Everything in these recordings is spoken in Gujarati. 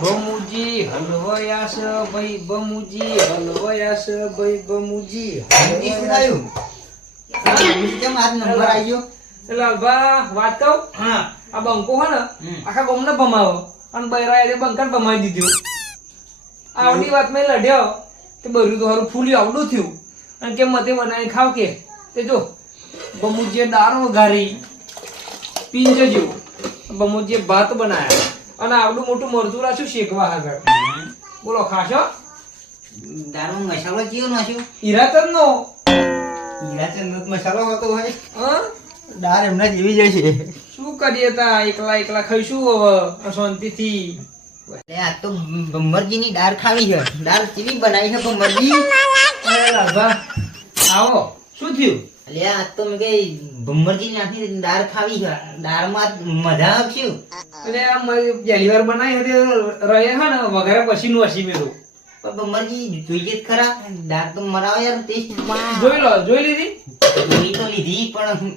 બમુજી હલવાયા છે ભાઈ બમુજી હલવાયા છે ભાઈ બમુજી ઈ શું થયું? કેમ આજ નંબર આવી ગયો? લાલભા વાત કહું હા આ બંકો હે ને આખા ગામને ભમાવો અને બૈરાએ બંકર ભમાઈ દીધો આવડી વાત મેં લડ્યો કે બરું તો હારું ફૂલ્યું આવડું થયું અને કે મતે બનાવી ખાવ કે તે જો બમુજીએ દાળ વઘારી પીંજ જેવું બમુજીએ ભાત બનાયા અને આવડું મોટું મરચું રાખ્યું શેકવા આગળ બોલો ખાશો દારૂમાં મસાલો કયો નાખ્યો? હીરાચંદ નો હીરાચંદ મસાલો હોતો હોય. હા દાળ એમના જેવી જાય છે. શું કરીએ તા એકલા એકલા ખાઈશું હવે શાંતિથી અરે આ તો ભમરજીની દાળ ખાવી છે. દાળ કેવી બનાવી છે ભમરજી? અરે લાભા આવો શું થયું અલે આ તો મેં કઈ ભમરજી નાખી દાળ ખાવી છે. દાળમાં મજા આવશે. એટલે આ પહેલી વાર બનાવી હતી રહે હે ને વઘારે પછી નું હસી મેળું પણ ભમરજી જોઈએ જ ખરા. દાળ તો મરાવે યાર ટેસ્ટ. જોઈ લીધી જોઈ તો લીધી પણ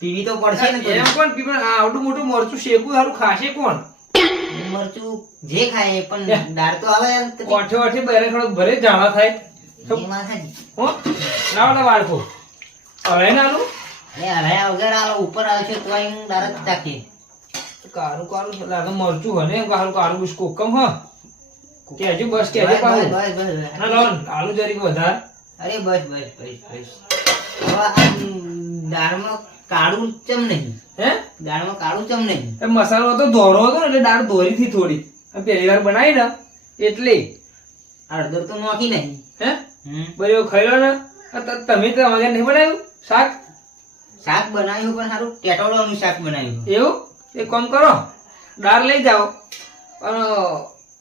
પીવી તો પડશે ને. એમ પણ પીપણ આ આવડું મોટું મરચું શેકું સારું ખાશે કોણ મરચું જે ખાય પણ દાળ તો આવે યાર. ઓઠે ઓઠે બરે ખડો ભરે જાણા થાય એમાં ખાજી. હો લાવડા બાળકો હવે નાનું એ હરાયા વગર આ ઉપર આવશે તો હું દાળ જ ચાખી. કારું કારું છે લાગે મરચું હને કારું કારું બસ કોકમ હ કેજો બસ કેજો બસ પાછું બસ બસ. ના લોન આલુ જરીક વધાર અરે બસ બસ બસ બસ. હવે આ દાળમાં કાળું ચમ નહીં. હે દાળમાં કાળું ચમ નહીં. એ મસાલો હતો ધોરો હતો ને એટલે દાળ ધોરી થી થોડી આ પહેલી વાર બનાવી ને એટલે હળદર તો નોખી નહીં. હે બરાબર ખાઈ લો ને તમે તો અમારે નહીં બનાવ્યું શાક શાક બનાવ્યું પણ સારું ટેટોળાનું શાક બનાવ્યું. એવું એક કામ કરો દાળ લઈ જાઓ પણ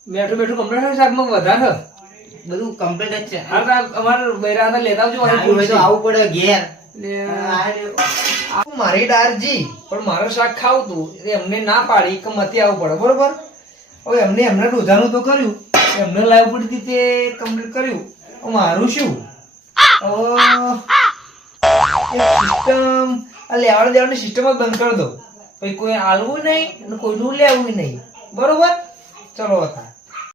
બેઠું બેઠું કમ્પ્લીટ શાકમાં વધારે બધું કમ્પ્લીટ જ છે. અમારે બૈરા હતા લેતા આવજો આવું હોય તો આવું પડે ઘેર. મારી દાળજી પણ મારે શાક ખાવું તું એટલે એમને ના પાડી કે મતે આવવું પડે બરોબર હવે એમને રોજાનું તો કર્યું એમને લાવવું પડી તે કમ્પ્લીટ કર્યું હવે મારું શું સિસ્ટમ આ લેવાડ દેવાની સિસ્ટમ જ બંધ કરી દો પછી કોઈ આલવું નહીં અને કોઈનું લેવું નહીં બરોબર ચલો હતા